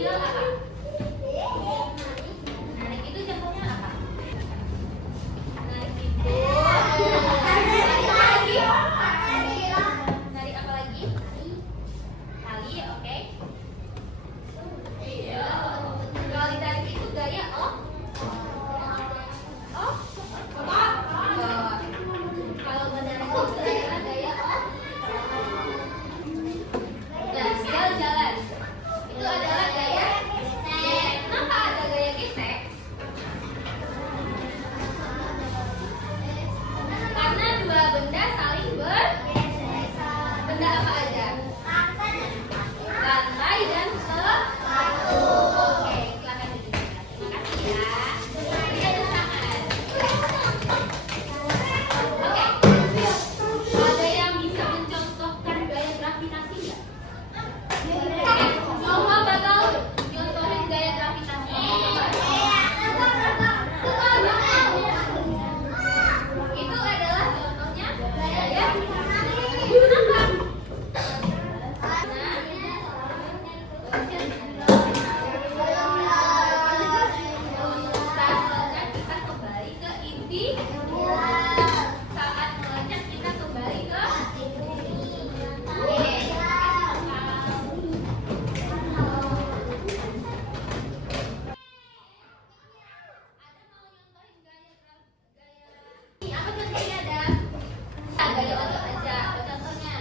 Ambil apa? Narik itu contohnya apa? Narik itu. Narik apa lagi? Tali, oke. Kalau ditarik itu gaya kalau menarik itu adalah gaya jalan. Itu adalah gaya gesek. Kenapa ada gaya gesek? Karena dua benda saling bergeser. Benda apa aja? Lantai dan sepatu. Oke, silakan duduk. Terima kasih ya. Kita tangan. Oke. Ada yang bisa mencontohkan gaya gravitasi nggak? Mama bakal nyontohin gaya gravitasi. Itu adalah contohnya gaya kenapa? Saat meloncat kita kembali ke inti. Saat meloncat kita kembali ke apa contohnya ada? Gaya otot aja, contohnya.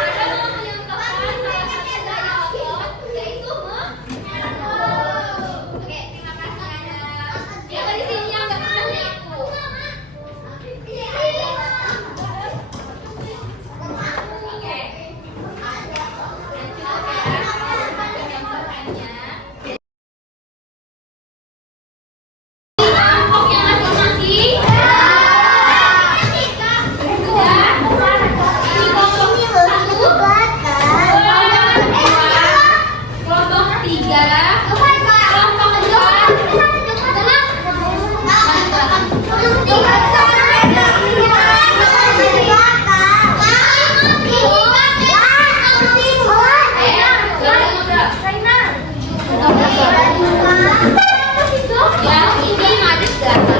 Ada mau menyontohkan salah satu gaya otot, yaitu Oke, terima kasih ada. Yang dari sini yang nggak pernah nipu. Oke. Dan cukup ya, menyontohkannya. Kelompoknya masing-masing. Kelompok tiga, kelompok yang ini madep belakang.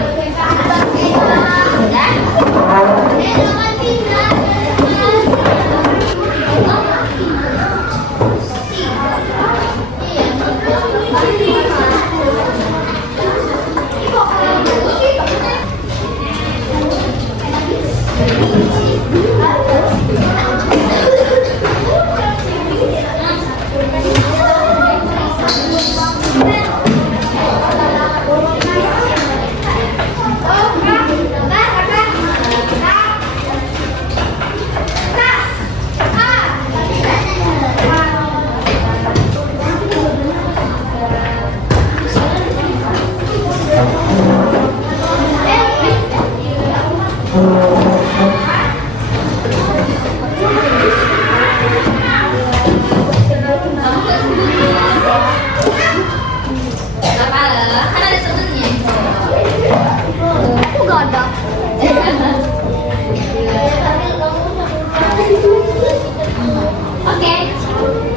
Oke,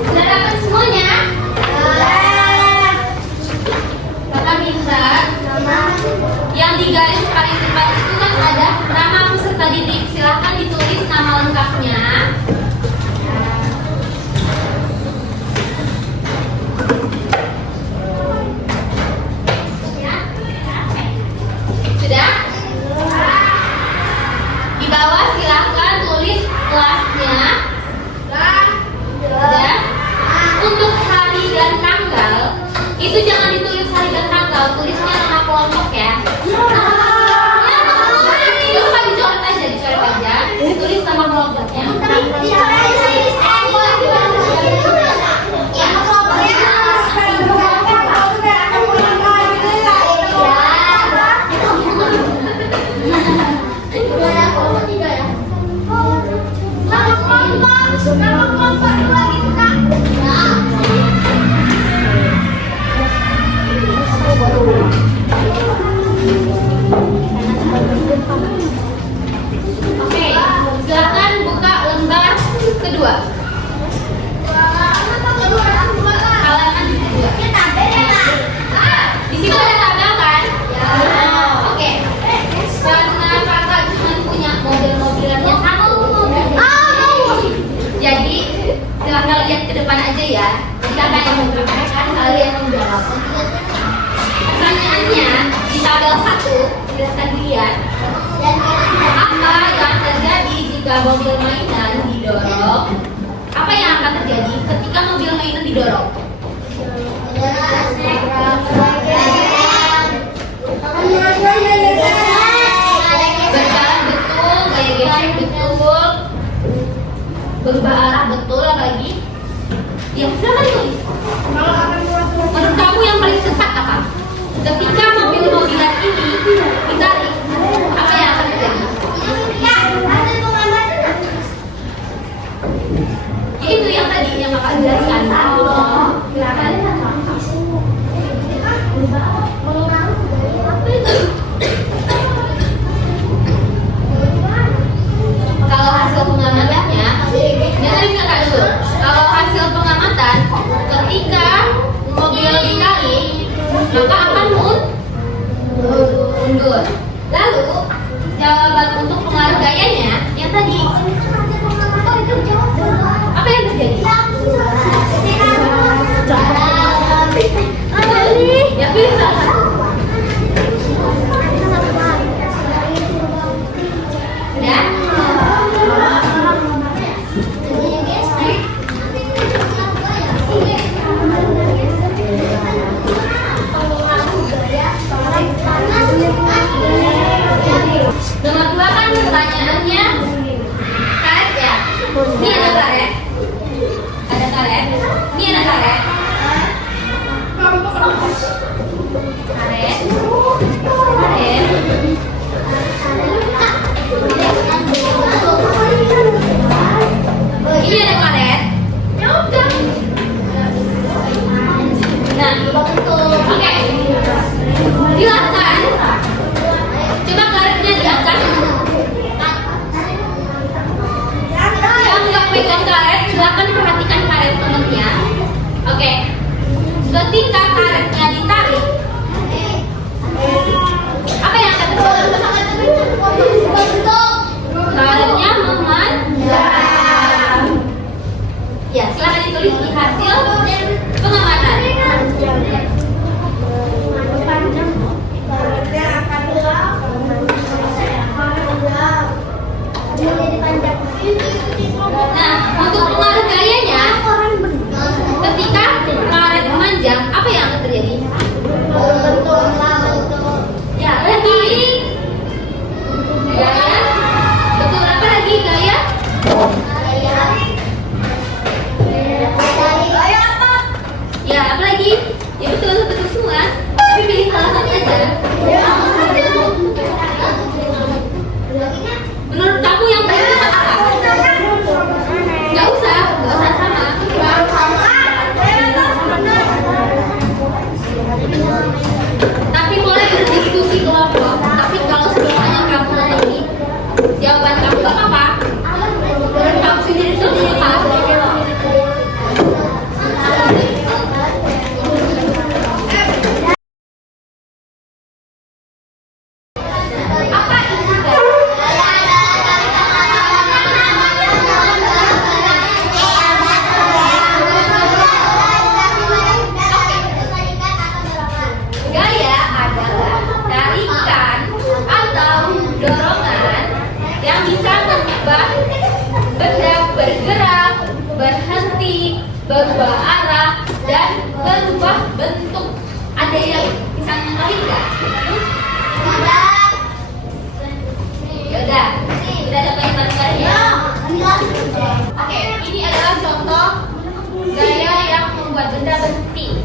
sudah dapat semuanya? Kakak minta yang di garis paling depan itu kan ada nama peserta didik. Silahkan ditulis nama lengkapnya. Sudah? Di bawah silahkan tulis kelasnya. Sudah? Untuk hari dan tanggal itu jangan ditulis hari dan tanggal, tulisnya nama kelompok ya. Coba dicoret aja, ditulis nama kelompoknya. Oke, silakan buka lembar kedua. ketika mobil mainan didorong, apa yang akan terjadi ketika mobil mainan didorong? Berjalan betul, gaya gesek betul, berubah arah betul, apa lagi? Ya, silakan tulis. Menurut kamu yang paling tepat apa? Ketika mobil-mobilan ini ditarik, apa yang akan terjadi? Ya itu yang tadi yang kakak jelaskan. Silakan. Kalau hasil pengamatannya, jangan kakak dulu. Kalau hasil pengamatan, ketika mobil ditarik, maka akan mundur. Lalu jawaban untuk pengaruh gayanya yang tadi, apa yang terjadi? Ya pilih salah satu. Udah? Nomor 2 kan pertanyaannya karet ya? Ini ada karet. Ada karet. Ini ada karet. Karet. Karet. Ini ada karet. Ya udah. Nah, oke. Silakan. Coba karetnya diangkat. Yang nggak pegang karet, silakan perhatikan karet temennya. Oke. Ketika karetnya ditarik, apa yang akan terjadi? Karetnya memanjang. Ya, silakan ditulis di hasil pengamatan. Nah, untuk pengaruh gayanya, ketika karet memanjang, apa yang akan terjadi? Ya, lagi gaya. Betul, apa lagi gaya? Ya, apa lagi? Ya betul, betul semua. Tapi pilih salah satu aja. Menurut kamu yang paling tepat apa? Gak usah sama. Tapi boleh berdiskusi kelompok. Tapi kalau semuanya kamu lagi, jawaban kamu gak apa-apa. Menurut kamu sendiri apa? Gaya adalah tarikan atau dorongan yang bisa mengubah benda bergerak, berhenti, berubah arah, dan berubah bentuk. Ada yang bisa mengenali nggak? Yaudah, udah ada pengen ya? Oke, ini adalah contoh gaya yang membuat benda berhenti.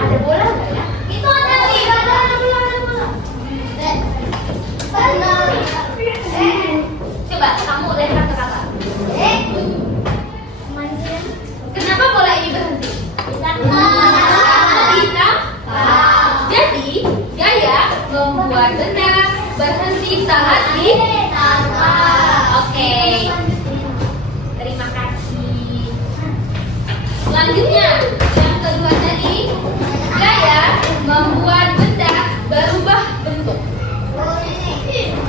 Ada bola nggak ya? Itu ada nih, ada bola. Coba kamu lempar ke kakak. Kenapa bola ini berhenti? Jadi gaya membuat benda berhenti saat ditangkap. Oke. Terima kasih. Selanjutnya yang kedua tadi, gaya membuat benda berubah bentuk.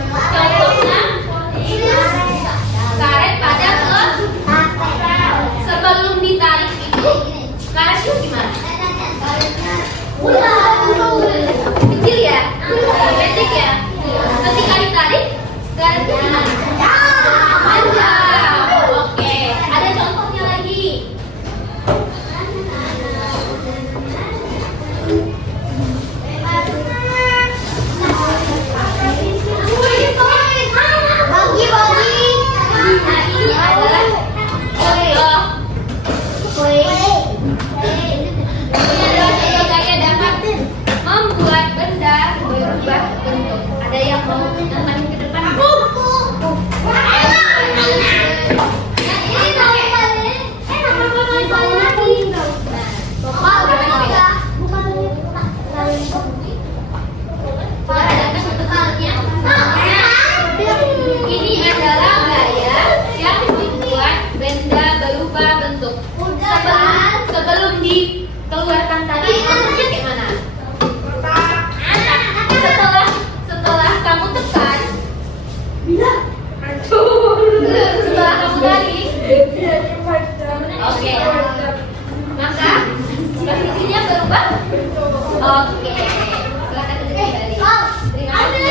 Contohnya karet pada sebelum ditarik itu karetnya gimana? Kecil ya? Pendek ya? Ketika ditarik karetnya gimana? Panjang. Oke. Maka posisinya berubah. Oke. Silakan duduk kembali. Terima kasih.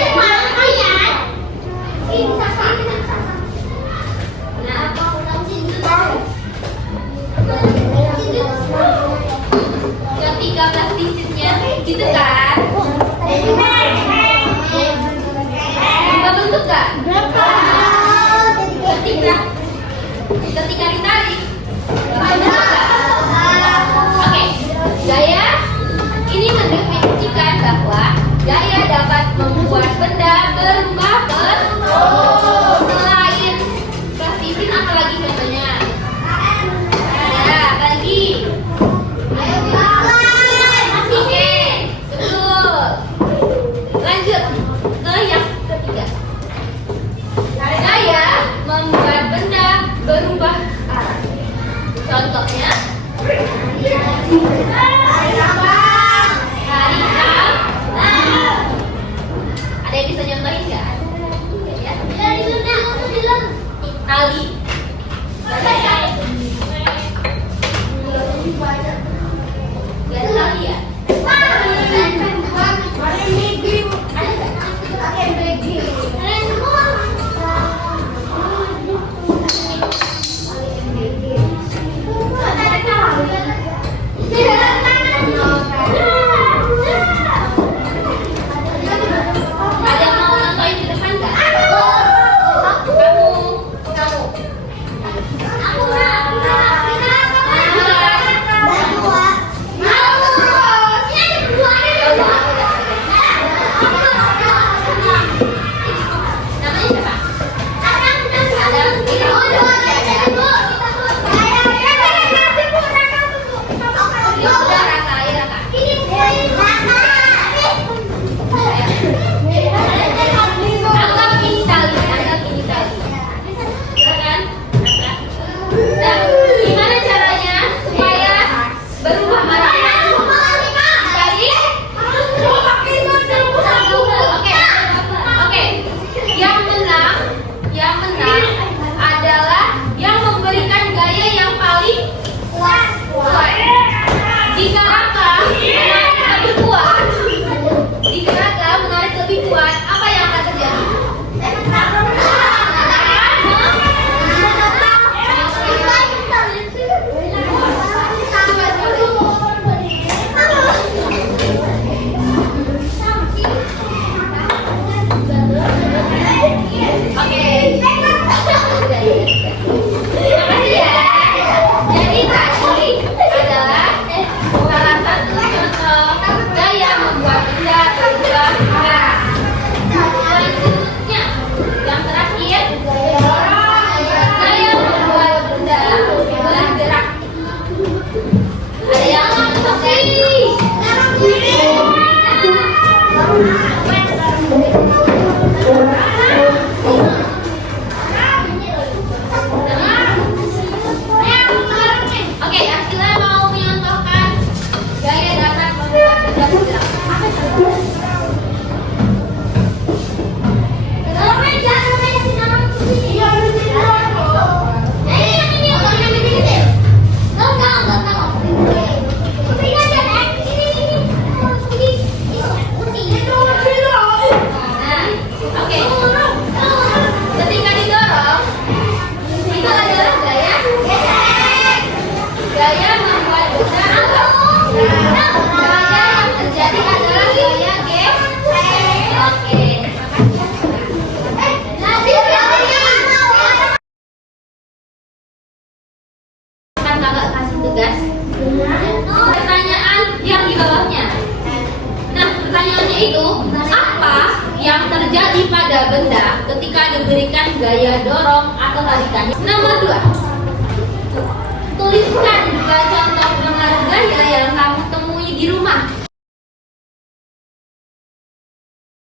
Ketika plastisitnya ditekan, berubah bentuk gak? Ketika ditarik, berubah bentuk gak? Oke, gaya ini mendefinisikan bahwa gaya dapat membuat benda berubah bentuk. Selain plastisit, apa lagi contohnya? Ya, apa lagi? Oke, betul. Lanjut ke yang ketiga. Gaya membuat benda berubah arah. Contohnya, ada yang bisa nyontohin nggak? Ya. Tali. Gak ada tali ya? Ada yang mau nontonin ke depan nggak? Kamu. Namanya siapa? Ya udah, Raka, ayo Raka. Anggap ini tali. Silakan. Nah, gimana caranya supaya berubah arahnya? Tadi? Oke. Yang menang adalah yang memberikan gaya yang paling kuat. Jika Raka menarik lebih kuat, apa yang akan terjadi? Oke. Terima kasih ya. Jadi tadi adalah salah satu contoh gaya membuat benda berubah arah. Selanjutnya, yang terakhir, gaya membuat benda bergerak. Ada yang mau mencoba? Oke, Akila mau menyontohkan gaya dapat membuat benda bergerak. Oke. Ketika didorong, itu adalah gaya membuat benda agak. Gaya yang terjadi adalah gaya gesek. Oke. Kan kakak kasih tugas. Pertanyaan yang di bawahnya. Nah, pertanyaannya itu, apa yang terjadi pada benda ketika diberikan gaya dorong atau tarikan? Nomor 2. Tuliskan baca